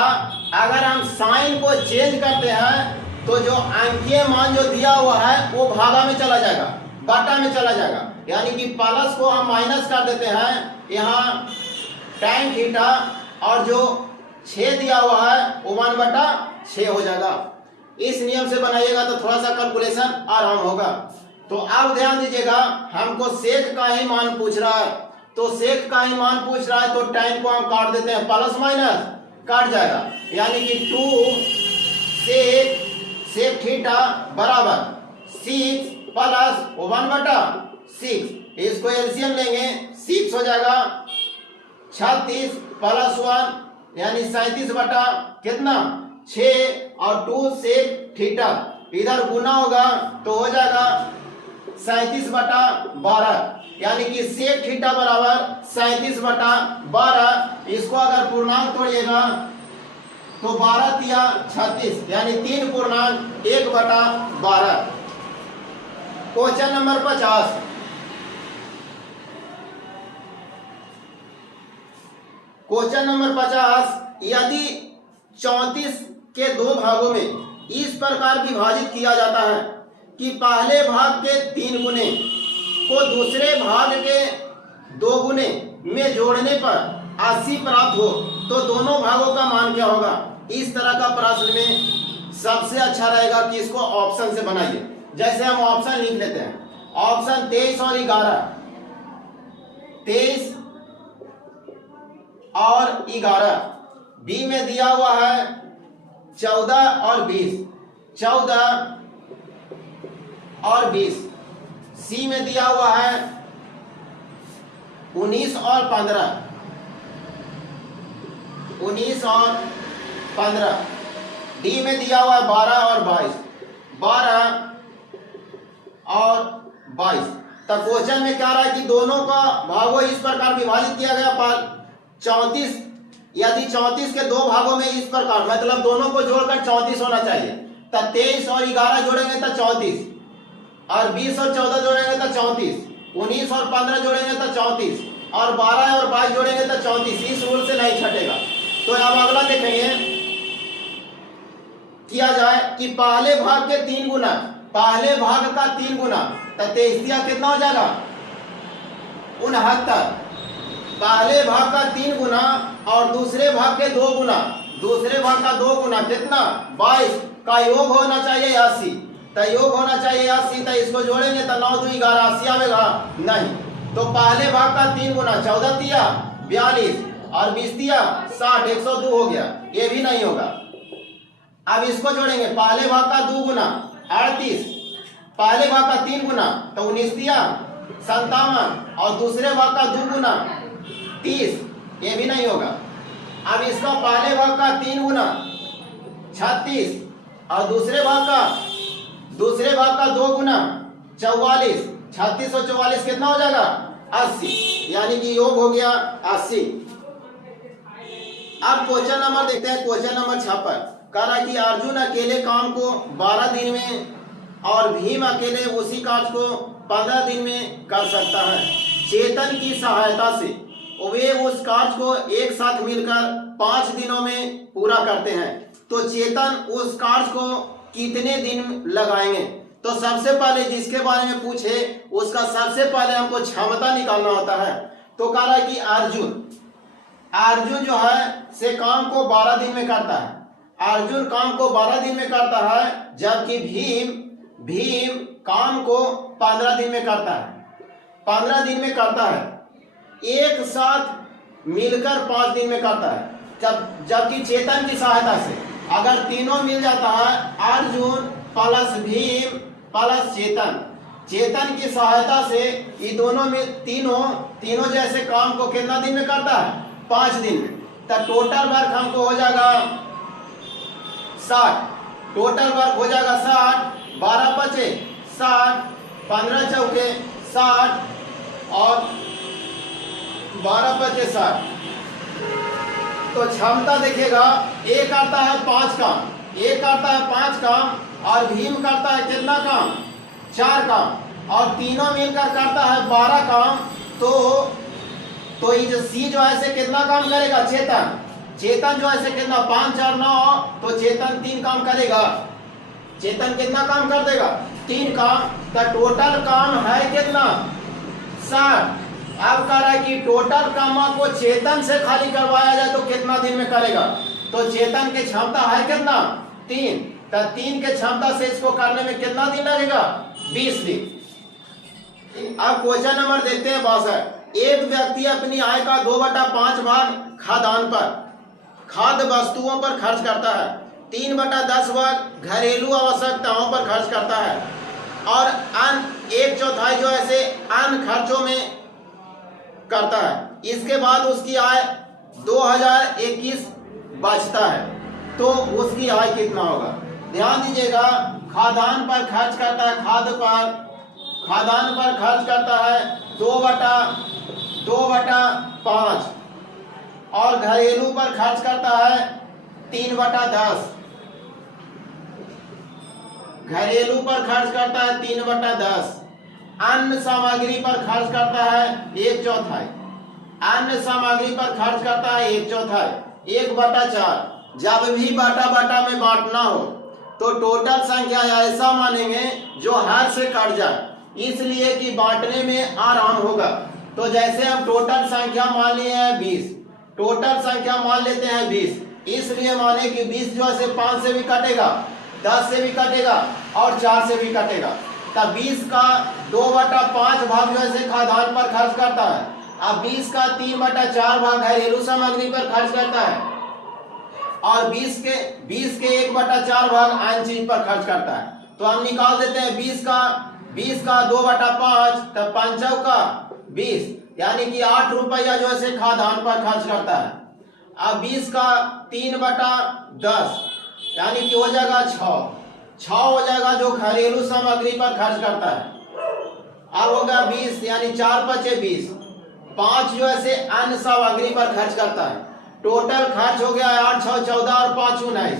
अगर हम साइन को चेंज करते हैं तो जो अंकीय मान जो दिया हुआ है वो भागा में चला जाएगा, बाटा में चला जाएगा, यानी कि प्लस को हम माइनस कर देते हैं, यहाँ tan थीटा और जो 6 दिया हुआ है वो 1/6 हो जाएगा। इस नियम से बनाइएगा तो थोड़ा सा कैलकुलेशन आराम होगा। तो आप ध्यान दीजिएगा, हमको सेक का ही मान पूछ रहा है, तो सेक का ही मान पूछ रहा है, तो tan को हम काट देते हैं, प्लस माइनस काट जाएगा, यानी कि 2 सेक थीटा बराबर 6 प्लस 1/6, इसको एलसीएम लेंगे, 6 हो जाएगा 36 प्लस 1 यानी 37 बटा कितना 6 और 2 सेक थीटा इधर गुना होगा तो हो जाएगा 37/12, यानी कि सेक थीटा बराबर 37/12। इसको अगर पूर्णांक तोड़िएगा तो 12 तिया 36, यानी 3.1/12। Question number 50। क्वेश्चन नंबर 50, यदि 34 के दो भागों में इस प्रकार विभाजित किया जाता है कि पहले भाग के 3 गुने को दूसरे भाग के 2 गुने में जोड़ने पर 80 प्राप्त हो, तो दोनों भागों का मान क्या होगा? इस तरह का प्रश्न में सबसे अच्छा रहेगा कि इसको ऑप्शन से बनाइए। जैसे हम ऑप्शन लिख लेते हैं, ऑप्शन 23 और 11, 23 और 11, बी में दिया हुआ है 14 और 20, 14 और 20, सी में दिया हुआ है 19 और 15, 19 और 15, डी में दिया हुआ है 12 और 22, 12 और 22। तब क्वेश्चन में क्या रहा है कि दोनों का भागों इस प्रकार विभाजित किया गया पर 34, यदि 34 के 2 भागों में इस प्रकार, मतलब दोनों को जोड़कर 34 होना चाहिए, तब 23 और 11 जोड़ेंगे तो 34, और 20 और 14 जोड़ेंगे तो 34, 19 और 15 जोड़ेंगे तो 34, और 12 और 22 जोड़ेंगे तो 34। इस रूल से नहीं छटेगा। तो अब अगला देखेंगे, किया जाए कि पहले भाग के 3 गुना, पहले भाग का 3 गुना, तो 23 कितना हो जाएगा? 69। पहले भाग का 3 गुना और दूसरे भाग के 2 गुना, दूसरे भाग का 2 गुना कितना? 22 का योग होना चाहिए 80, तो योग होना चाहिए 80, तो इसको जोड़ेंगे तो 9 2 11, 80 आवेगा? नहीं। तो पहले भाग का 3 गुना, 14 तिया 42 और 20 तिया 60, 102 हो गया, ये भी नहीं होगा। अब इसको जोड़ेंगे, पहले भाग का 2 गुना 38, पहले भाग का 3 गुना तो 19 तिया 57, और दूसरे भाग का 2 गुना 30, ये भी नहीं होगा। अब इसका पहले भाग का 3 गुना 36, और दूसरे भाग का 2 गुना 44, 36 और 44 कितना हो जाएगा? 80, यानी कि योग हो गया 80। अब क्वेश्चन नंबर देखते हैं, क्वेश्चन नंबर 56, कह रहा है कि अर्जुन अकेले काम को 12 दिन में और भीम अकेले उसी कार्य को 15 दिन में कर सकता है। चेतन की सहायता से वे उस कार्य को एक साथ मिलकर 5 दिनों में पूरा करते हैं, तो चेतन उस कार्य को कितने दिन लगाएंगे? तो सबसे पहले जिसके बारे में पूछे उसका सबसे पहले हमको क्षमता निकालना होता है। तो कह रहा है कि अर्जुन जो है से काम को 12 दिन में करता है, अर्जुन काम को 12 दिन में करता है, जबकि भीम काम को 15 दिन में करता है, 15 दिन में करता है, एक साथ मिलकर 5 दिन में करता है। जबकि चेतन की सहायता से अगर तीनों मिल जाता है, अर्जुन प्लस भीम प्लस चेतन की सहायता से ये दोनों में तीनों जैसे काम को कितना दिन में करता है? 5 दिन में। तो टोटल वर्क हमको हो जाएगा 60, टोटल वर्क हो जाएगा 60, 12 बचे 60, 15 चौके 60 और 12 बचे 60। तो क्षमता देखिएगा, एक करता है 5 काम, एक करता है 5 काम, और भीम करता है कितना काम? 4 काम, और तीनों मिलकर करता है 12 काम। तो ये जो सी जो है से कितना काम करेगा? चेतन जो है से कितना? 5 4 9, तो चेतन 3 काम करेगा। चेतन कितना काम कर देगा? 3 काम। तो टोटल काम है कितना? 60। अब कह रहा है कि टोटल काम को चेतन से खाली करवाया जाए तो कितना दिन में करेगा? तो चेतन की क्षमता है कितना? 3। तो 3 के क्षमता से इसको करने में कितना दिन लगेगा? 20 दिन। अब क्वेश्चन नंबर देखते हैं 62। एक व्यक्ति अपनी आय का 2/5 भाग खाद्य वस्तुओं पर खर्च करता है, 3/10 भाग घरेलू आवश्यकताओं पर खर्च करता है, और अन्य 1/4 जो ऐसे अन्य खर्चों में करता है। इसके बाद उसकी आय 2021 बचता है, तो उसकी आय कितना होगा? ध्यान दीजिएगा, खाद्यान्न पर खर्च करता है, खाद्यान्न पर खर्च करता है 2/5, और घरेलू पर खर्च करता है 3/10, घरेलू पर खर्च करता है 3/10, अन्य सामग्री पर खर्च करता है 1/4। अन्य सामग्री पर खर्च करता है 1/4, 1/4। जब भी बाटा बाटा में बांटना हो तो टोटल संख्या ऐसा मानेंगे जो हर से कट जाए, इसलिए कि बांटने में आराम होगा। तो जैसे हम टोटल संख्या मान लिए हैं 20, टोटल संख्या मान लेते हैं 20, इसलिए माने कि 20 जो है 5 से भी कटेगा, 10 से भी कटेगा और 4 से भी कटेगा। तब 20 का 2/5 भाग जो है खाद्यान्न पर खर्च करता है। अब 20 का 3/4 भाग घरेलू सामग्री पर खर्च करता है और 20 के 1/4 भाग अन्य चीज पर खर्च करता है। तो हम निकाल देते हैं 20 का 2/5, तब 5 का 20, यानी कि 8 रुपया जो है खाद्यान्न पर खर्च करता है। अब 20 का 3/10, यानी कि हो जाएगा 6 हो जाएगा जो घरेलू सामग्री पर खर्च करता है। अब होगा 20, यानी 4×5 = 20, 5 जो है अन्य सामग्री पर खर्च करता है। टोटल खर्च हो गया 8 6 14 और 5 19।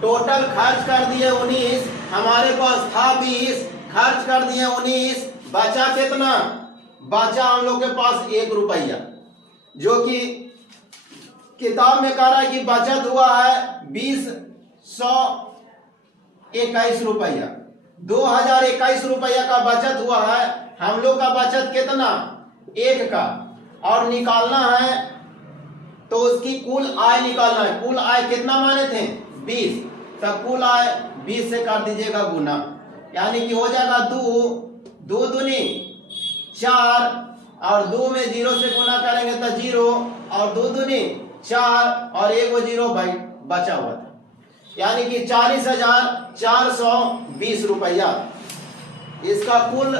टोटल खर्च कर दिए 19, हमारे पास था 20, खर्च कर दिए 19, बचा कितना? बचा हम लोग के पास 1 रुपया, जो कि किताब में कह रहा है कि बचत हुआ है 2021 रुपया, 2021 रुपया का बचत हुआ है। हम लोग का बचत कितना? 1 का, और निकालना है तो उसकी कुल आय निकालना है। कुल आय कितना माने थे? 20, तब कुल आय 20 से कर दीजिएगा गुना, यानी कि हो जाएगा 2 दूनी 4, और 2 में 0 से गुना करेंगे तो 0, और 2 दूनी 4 और 1 0 बचा हुआ था, यानी कि 40,420 रुपया। इसका कुल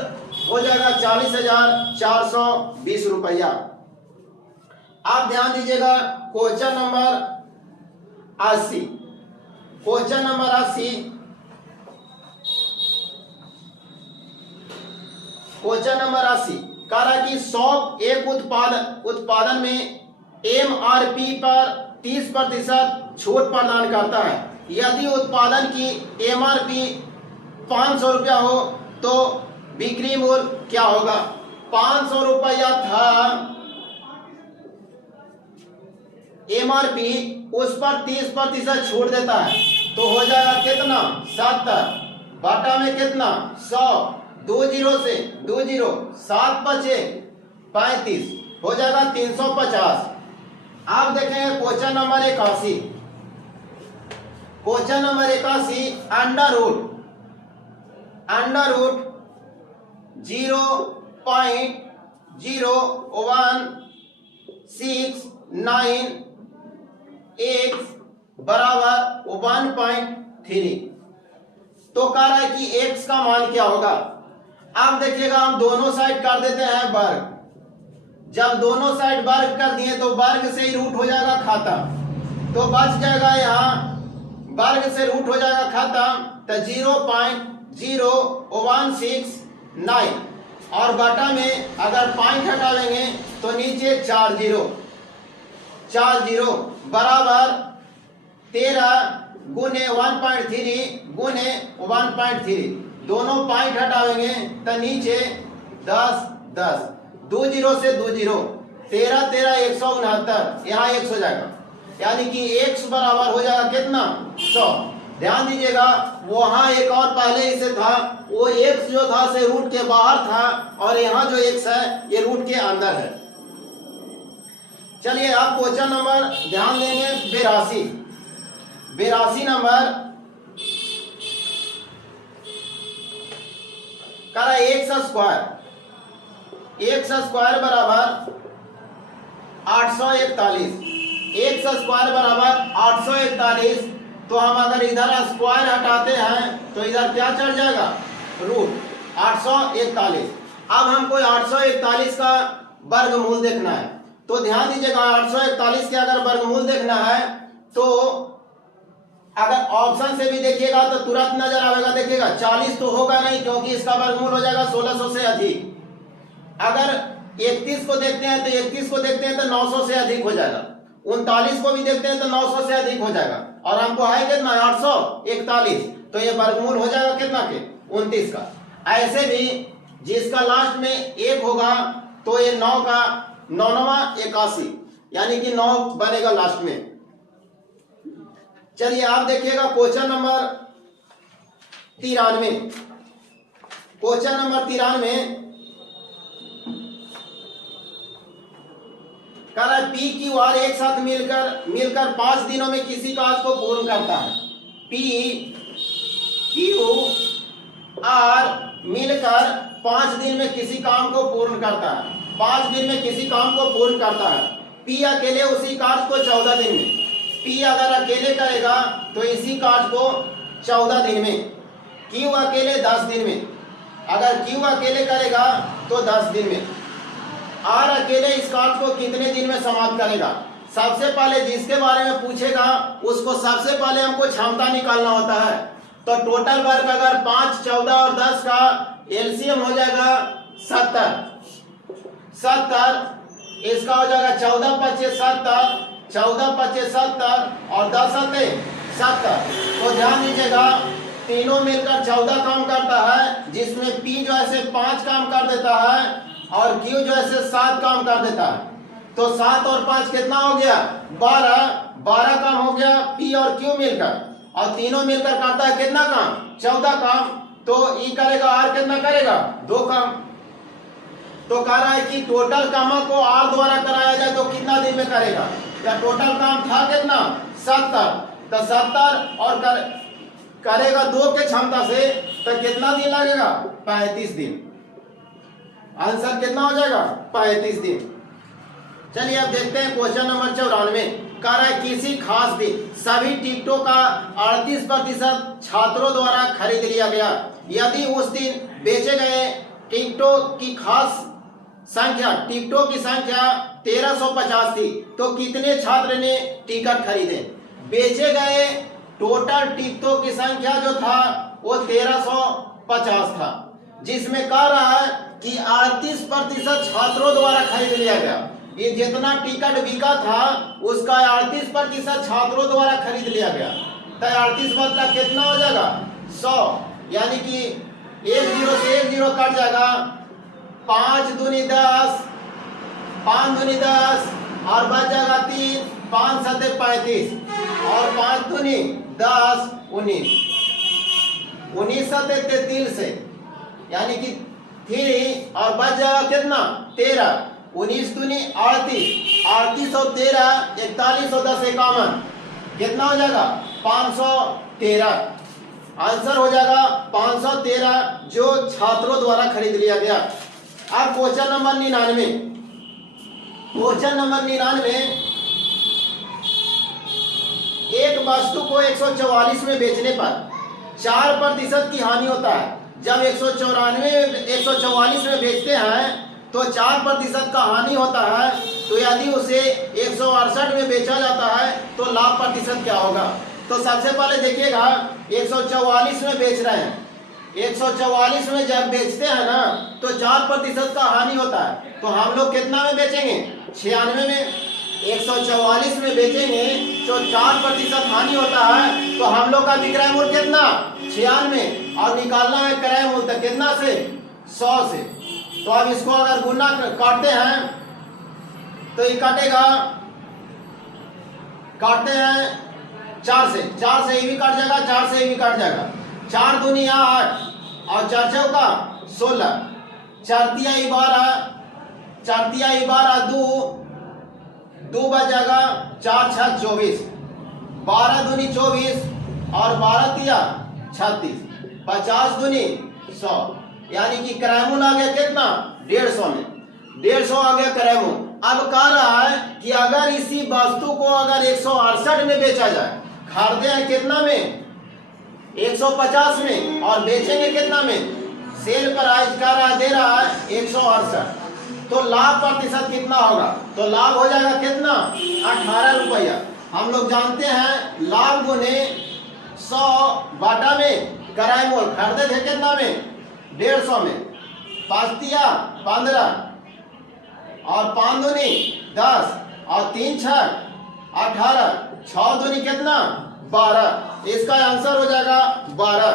हो जाएगा 40,420 रुपया। आप ध्यान दीजिएगा question number 80, question number 80, question number 80 कह रहा है कि शॉप एक उत्पादन में MRP पर 30% छूट प्रदान करता है। यदि उत्पादन की MRP 500 रुपया हो तो बिक्री मूल्य क्या होगा? 500 रुपया था MRP, उस पर 30% छूट देता है, तो हो जाएगा कितना? 70 बाटा में कितना? 100, 2 0 से 2 0, 7 बचे 35, हो जाएगा 350। आप देखेंगे question number 81, question number 81, under root 0.0169x बराबर 1.3। तो कह रहा है कि x का मान क्या होगा? आप देखिएगा हम दोनों साइड कर देते हैं वर्ग। जब दोनों साइड वर्ग कर दिए तो वर्ग से ही रूट हो जाएगा खत्म, तो बच जाएगा यहाँ वर्ग से रूट हो जाएगा खत्म, तो 0.0169, और बटा में अगर पॉइंट हटावेंगे तो नीचे 40 बराबर 13 गुने 1.3 गुने 1.3, दोनों पॉइंट हटावेंगे तो नीचे 10 10, 2 0 से 2 0, 13 13 169, यहाँ x हो जाएगा, यानी कि x बराबर हो जाएगा कितना? 100। ध्यान दीजिएगा वहां एक और पहले ही से था, वो x जो था से रूट के बाहर था, और यहाँ जो x है ये रूट के अंदर है। चलिए आप क्वेश्चन नंबर ध्यान देंगे 82 नंबर करा x स्क्वायर बराबर 841, x स्क्वायर बराबर 841। तो हम अगर इधर स्क्वायर हटाते हैं तो इधर क्या चढ़ जाएगा? रूट 841। अब हमको 841 का वर्गमूल देखना है, तो ध्यान दीजिएगा 841 के अगर वर्गमूल देखना है तो अगर ऑप्शन से भी देखिएगा तो तुरंत नजर आएगा, देखिएगा 40 तो होगा नहीं, क्योंकि इसका वर्गमूल हो जाएगा 1600 से अधिक। अगर 31 को देखते हैं तो 31 को देखते हैं तो 900 से अधिक हो जाएगा, 39 को भी देखते हैं तो 900 से अधिक हो जाएगा, और हमको है कितना? 841, तो ये वर्गमूल हो जाएगा कितना के? 29 का। ऐसे भी जिसका लास्ट में 1 होगा तो ये 9 का 9 81, यानी कि 9 बनेगा लास्ट में। चलिए आप देखिएगा क्वेश्चन नंबर 93। क्वेश्चन नंबर 93 कह रहा है पी क्यू आर एक साथ मिलकर 5 दिनों में किसी कार्य को पूर्ण करता है। पी क्यू आर मिलकर 5 दिन में किसी काम को पूर्ण करता है। 5 दिन में किसी काम को पूर्ण करता है। पी अकेले उसी कार्य को 14 दिन में, पी अगर अकेले करेगा तो इसी कार्य को 14 दिन में, क्यू अकेले 10 दिन में, अगर क्यू अकेले करेगा तो 10 दिन में, आर अकेले इस कार्य को कितने दिन में समाप्त करेगा। सबसे पहले जिसके बारे में पूछेगा उसको सबसे पहले हमको क्षमता निकालना होता है। तो टोटल वर्क अगर 5, 14 और 10 का एलसीएम हो जाएगा 70, इसका हो जाएगा 14 25 70, 14 25 70 और 10 70। तो ध्यान दीजिएगा तीनों मिलकर 14 काम करता है, जिसमें पी जो है 5 काम कर देता है और क्यू जो है 7 काम कर देता है। तो 7 और 5 कितना हो गया 12 काम हो गया पी और क्यू मिलकर, और तीनों मिलकर करता है कितना काम 14 काम। तो ई करेगा आर कितना करेगा 2 काम। तो कह रहा है कि टोटल कामों को आर द्वारा कराया जाए तो कितना दिन में करेगा। क्या टोटल काम था कितना 70, तो 70 और करेगा 2 के क्षमता से, तो कितना दिन लगेगा 35 दिन। आंसर कितना हो जाएगा 35 दिन। चलिए अब देखते हैं क्वेश्चन नंबर 94। कह रहा है किसी खास दिन सभी टिकटों का 38% छात्रों द्वारा खरीद लिया गया। यदि उस दिन बेचे गए टिकटों की संख्या 1350 थी तो कितने छात्र ने टिकट खरीदे। बेचे गए टोटल टिकटों की संख्या जो था वो 1350 था, जिसमें कह रहा है कि 38% छात्रों द्वारा खरीद लिया गया। ये जितना टिकट बिका था उसका 38% छात्रों द्वारा खरीद लिया गया। तो 38 मतलब कितना हो जाएगा 100, यानी कि 1 0 से 1 0 कट जाएगा। 5 दूनी 10, 5 दूनी 10 और बच जाएगा 3, 5 7 35 और 5 दूनी 10 19, 19 7 33 से, यानी कि 3 और बच जाएगा कितना 13, 19 दूनी 38, 38 और 13 41 और 10 51, कितना हो जाएगा 513। आंसर हो जाएगा 513 जो छात्रों द्वारा खरीद लिया गया। अब क्वेश्चन नंबर 99। क्वेश्चन नंबर 99, एक वस्तु को 144 में बेचने पर 4% की हानि होता है। जब 144 में बेचते हैं तो 4% का हानि होता है। तो यदि उसे 168 में बेचा जाता है तो लाभ प्रतिशत क्या होगा। तो सबसे पहले देखिएगा 144 में बेच रहे हैं, 144 में जब बेचते हैं ना तो 4% का हानि होता है। तो हम लोग कितना में बेचेंगे 96 में। 144 में बेचेंगे तो 4% हानि होता है, तो हम लोग का विक्रय मूल्य कितना 96 और निकालना है क्रय मूल्य तो कितना से 100 से। तो अब इसको अगर गुना काटते हैं तो ये काटते हैं 4 से ये भी काट जाएगा, 4 से ये भी काट जाएगा। 4 दूनी 8 और 4 चौका 16, 4 तिया 12, 2 बच जाएगा, 4 6 24, 12 दूनी 24 और 12 तिया 36, 50 दूनी 100, यानी कि क्रय मूल्य आ गया कितना 150 में, 150 आ गया क्रय मूल्य। अब कह रहा है कि अगर इसी वस्तु को अगर 168 में बेचा जाए, खरीदे हैं कितना में 150 में और बेचेंगे कितना में, सेल प्राइस दे रहा है 168, तो लाभ प्रतिशत कितना होगा। तो लाभ हो जाएगा कितना 18 रुपया। हम लोग जानते हैं लाभ गुने 100 बाटा में क्रय मूल्य, खरीदे थे कितना में 150 में, 5 तिया 15 और 5 दूनी 10 और 3 6 18, 6 दूनी कितना 12, इसका आंसर हो जाएगा 12।